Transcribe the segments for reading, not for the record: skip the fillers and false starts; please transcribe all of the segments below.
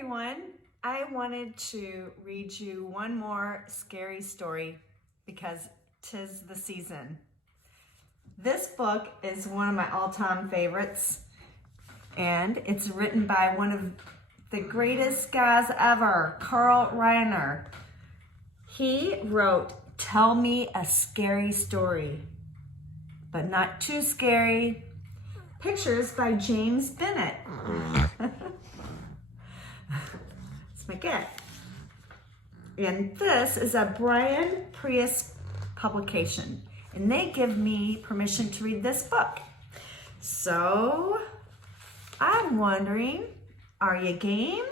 everyone. I wanted to read you one more scary story because 'tis the season. This book is one of my all-time favorites, and it's written by one of the greatest guys ever, Carl Reiner. He wrote Tell Me a Scary Story, but not too scary. Pictures by James Bennett. That's my cat. And this is a Brian Prius publication, and they give me permission to read this book. So I'm wondering, are you game?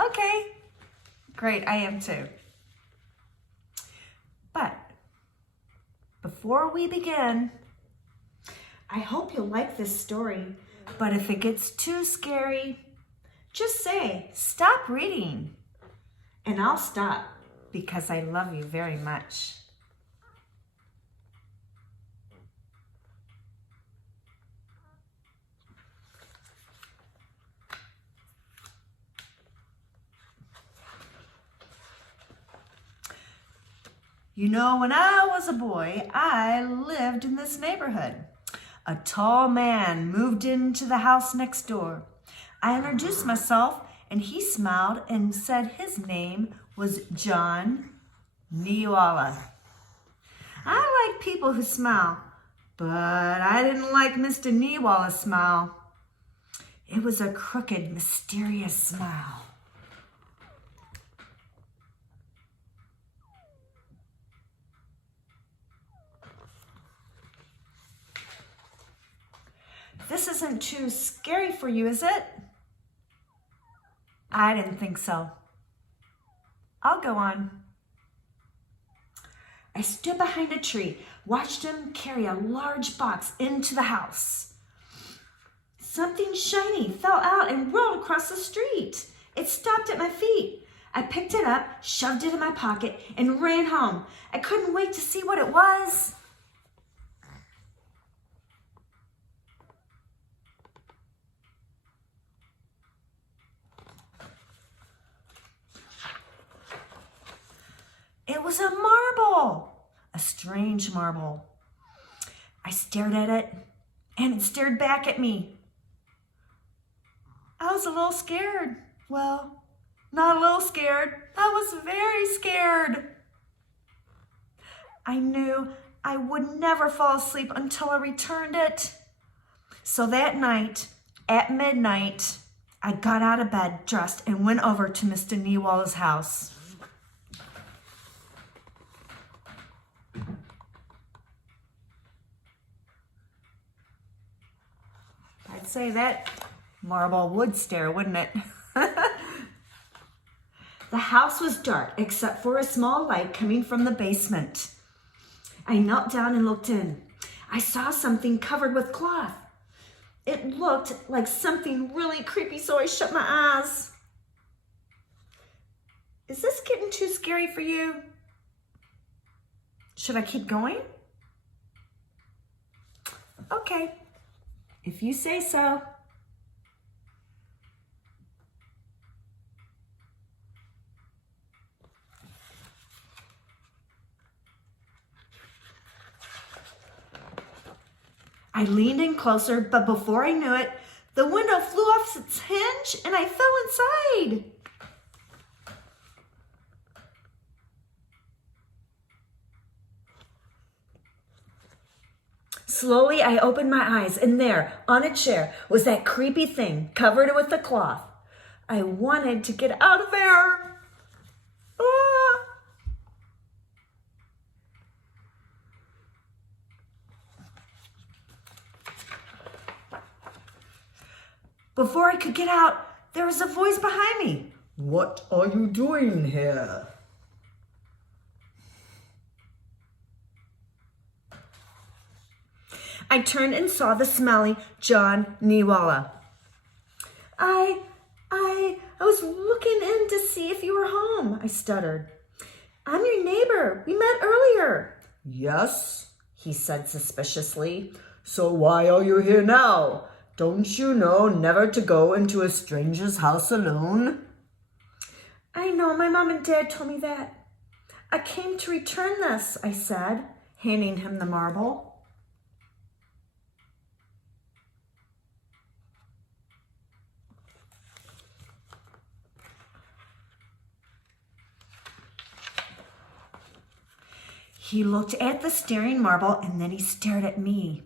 Okay, great, I am too. But before we begin, I hope you'll like this story, but if it gets too scary, just say, stop reading, and I'll stop because I love you very much. You know, when I was a boy, I lived in this neighborhood. A tall man moved into the house next door. I introduced myself, and he smiled and said his name was John Niewala. I like people who smile, but I didn't like Mr. Niewala's smile. It was a crooked, mysterious smile. This isn't too scary for you, is it? I didn't think so. I'll go on. I stood behind a tree, watched him carry a large box into the house. Something shiny fell out and rolled across the street. It stopped at my feet. I picked it up, shoved it in my pocket, and ran home. I couldn't wait to see what it was. It was a marble, a strange marble. I stared at it, and it stared back at me. I was a little scared. Well, not a little scared. I was very scared. I knew I would never fall asleep until I returned it. So that night, at midnight, I got out of bed, dressed, and went over to Mr. Niewala's house. I'd say that marble would stare, wouldn't it? The house was dark except for a small light coming from the basement. I knelt down and looked in. I saw something covered with cloth. It looked like something really creepy, so I shut my eyes. Is this getting too scary for you? Should I keep going? Okay. If you say so. I leaned in closer, but before I knew it, the window flew off its hinge and I fell inside. Slowly, I opened my eyes, and there, on a chair, was that creepy thing covered with the cloth. I wanted to get out of there. Ah! Before I could get out, there was a voice behind me. What are you doing here? I turned and saw the smelly John Niewala. I was looking in to see if you were home, I stuttered. I'm your neighbor. We met earlier. Yes, he said suspiciously. So why are you here now? Don't you know never to go into a stranger's house alone? I know, my mom and dad told me that. I came to return this, I said, handing him the marble. He looked at the staring marble and then he stared at me.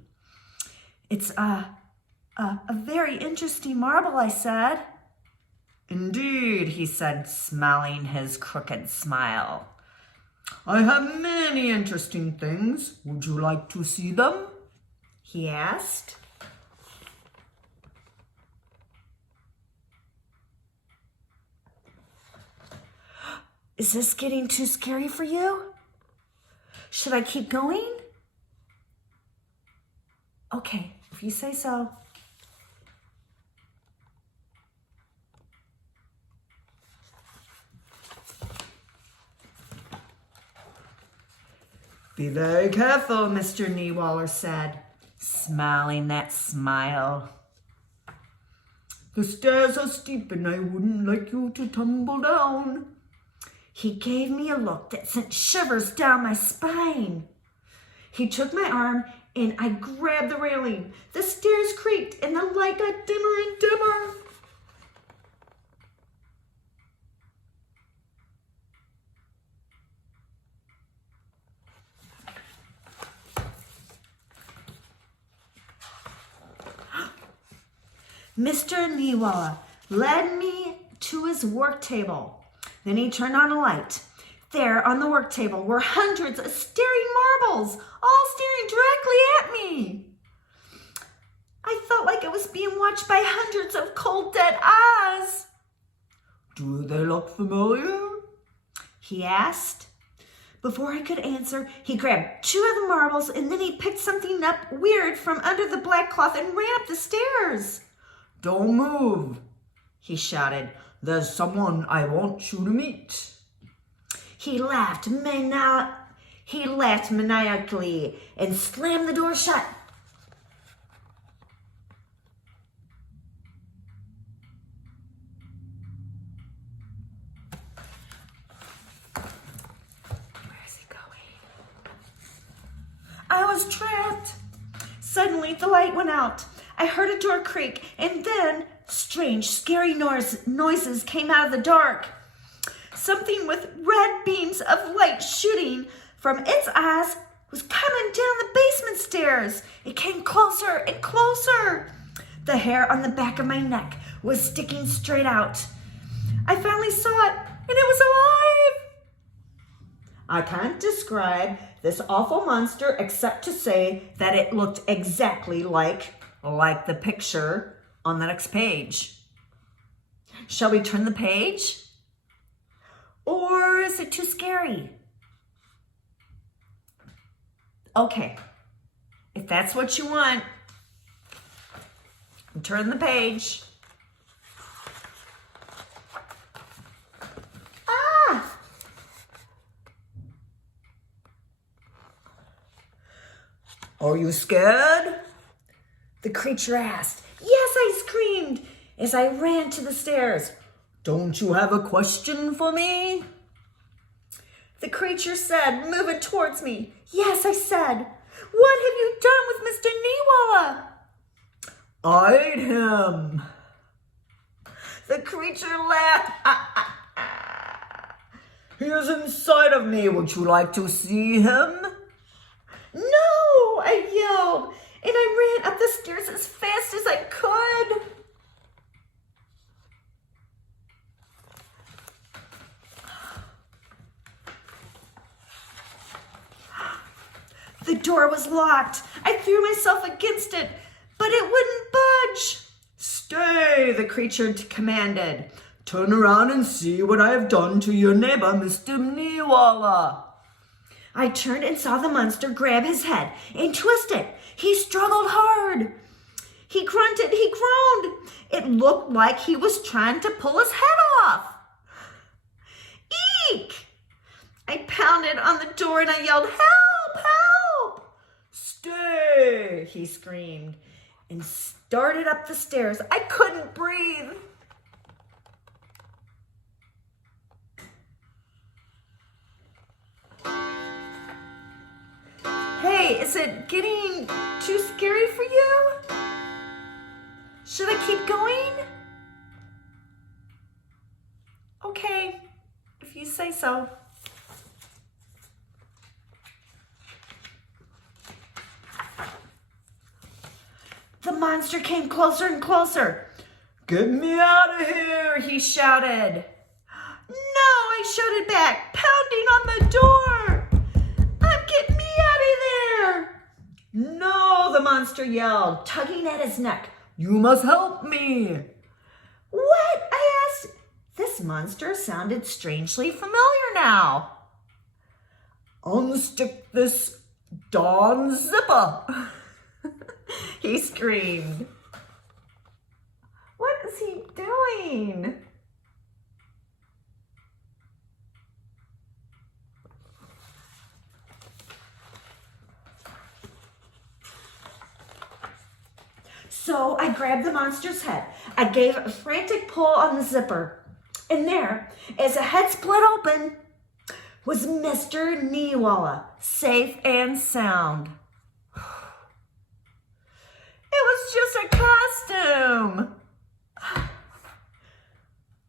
It's a very interesting marble, I said. Indeed, he said, smiling his crooked smile. I have many interesting things. Would you like to see them? He asked. Is this getting too scary for you? Should I keep going? Okay, if you say so. Be very careful, Mr. Kneewaller said, smiling that smile. The stairs are steep and I wouldn't like you to tumble down. He gave me a look that sent shivers down my spine. He took my arm and I grabbed the railing. The stairs creaked and the light got dimmer and dimmer. Mr. Kneewaller led me to his work table. Then he turned on a light. There on the work table were hundreds of staring marbles, all staring directly at me. I felt like I was being watched by hundreds of cold, dead eyes. Do they look familiar? He asked. Before I could answer, he grabbed 2 of the marbles and then he picked something up weird from under the black cloth and ran up the stairs. Don't move, he shouted. There's someone I want you to meet. He laughed maniacally and slammed the door shut. Where is he going? I was trapped. Suddenly, the light went out. I heard a door creak, and then strange, scary noises came out of the dark. Something with red beams of light shooting from its eyes was coming down the basement stairs. It came closer and closer. The hair on the back of my neck was sticking straight out. I finally saw it, and it was alive. I can't describe this awful monster except to say that it looked exactly like the picture on the next page. Shall we turn the page? Or is it too scary? Okay, if that's what you want, turn the page. Ah! Are you scared? The creature asked. Yes, I screamed as I ran to the stairs. Don't you have a question for me? The creature said, moving towards me. Yes, I said. What have you done with Mr. Kneewaller? I ate him. The creature laughed. He is inside of me. Would you like to see him? No, I yelled, and I ran up the stairs as fast as I could. The door was locked. I threw myself against it, but it wouldn't budge. Stay, the creature commanded. Turn around and see what I have done to your neighbor, Mr. Kneewaller. I turned and saw the monster grab his head and twist it. He struggled hard. He grunted, he groaned. It looked like he was trying to pull his head off. Eek! I pounded on the door and I yelled, help, help! Stay, he screamed. and started up the stairs. I couldn't breathe. Hey, is it getting too scary for you? Should I keep going? Okay, if you say so. The monster came closer and closer. Get me out of here, he shouted. No, I shouted back, pounding on the door. Get me out of there. No, the monster yelled, tugging at his neck. You must help me. What? I asked. This monster sounded strangely familiar now. Unstick this darn zipper. He screamed. What is he doing? So I grabbed the monster's head. I gave it a frantic pull on the zipper. And there, as the head split open, was Mr. Kneewalla, safe and sound. It was just a costume.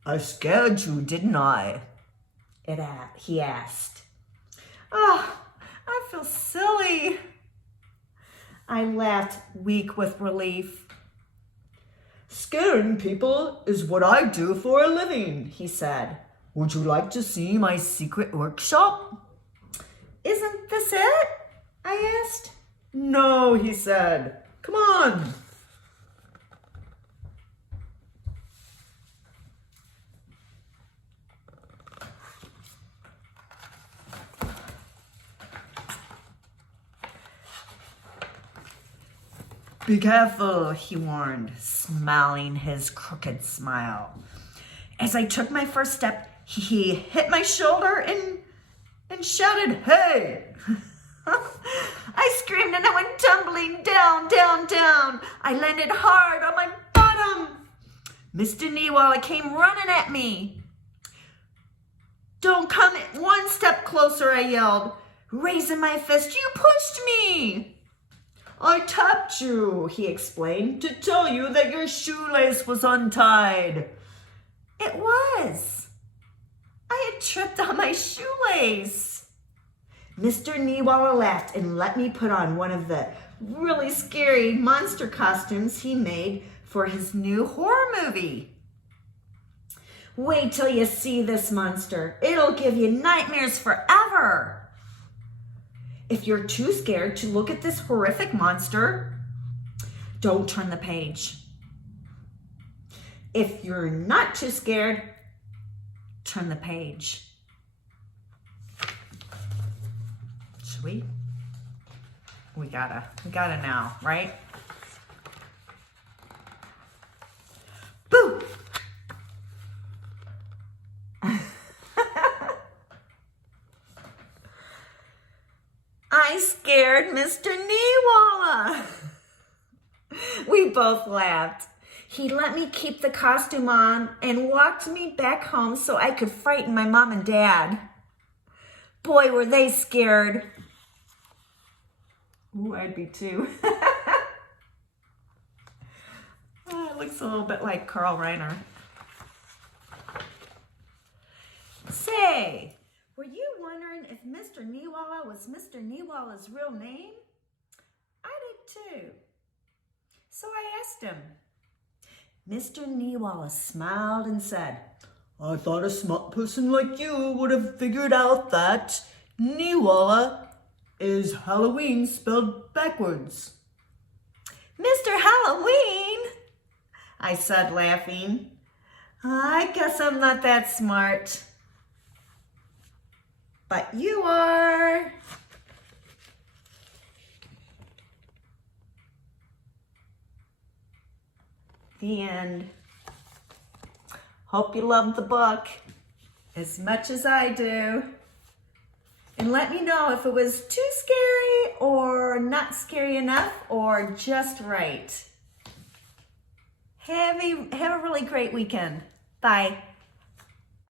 I scared you, didn't I? He asked. Oh, I feel silly. I laughed, weak with relief. Scaring people is what I do for a living, he said. Would you like to see my secret workshop? Isn't this it? I asked. No, he said. Come on. Be careful, he warned, smiling his crooked smile. As I took my first step, he hit my shoulder and shouted, hey! I screamed and I went tumbling down, down, down. I landed hard on my bottom. Mr. Kneewalla came running at me. Don't come one step closer, I yelled, raising my fist. You pushed me. I tapped you, he explained, to tell you that your shoelace was untied. It was. I had tripped on my shoelace. Mr. Kneewalla laughed and let me put on one of the really scary monster costumes he made for his new horror movie. Wait till you see this monster. It'll give you nightmares forever. If you're too scared to look at this horrific monster, don't turn the page. If you're not too scared, turn the page. Should we? We gotta now, right? Boo! I scared Mr. Kneewalla. We both laughed. He let me keep the costume on and walked me back home so I could frighten my mom and dad. Boy, were they scared. Ooh, I'd be too. It looks a little bit like Carl Reiner. Say, were you wondering if Mr. Kneewalla was Mr. Kneewalla's real name? I did too. So I asked him. Mr. Kneewalla smiled and said, I thought a smart person like you would have figured out that Kneewalla is Halloween spelled backwards. Mr. Halloween? I said, laughing. I guess I'm not that smart. But you are. The end. Hope you loved the book as much as I do. And let me know if it was too scary or not scary enough or just right. Have a really great weekend. Bye.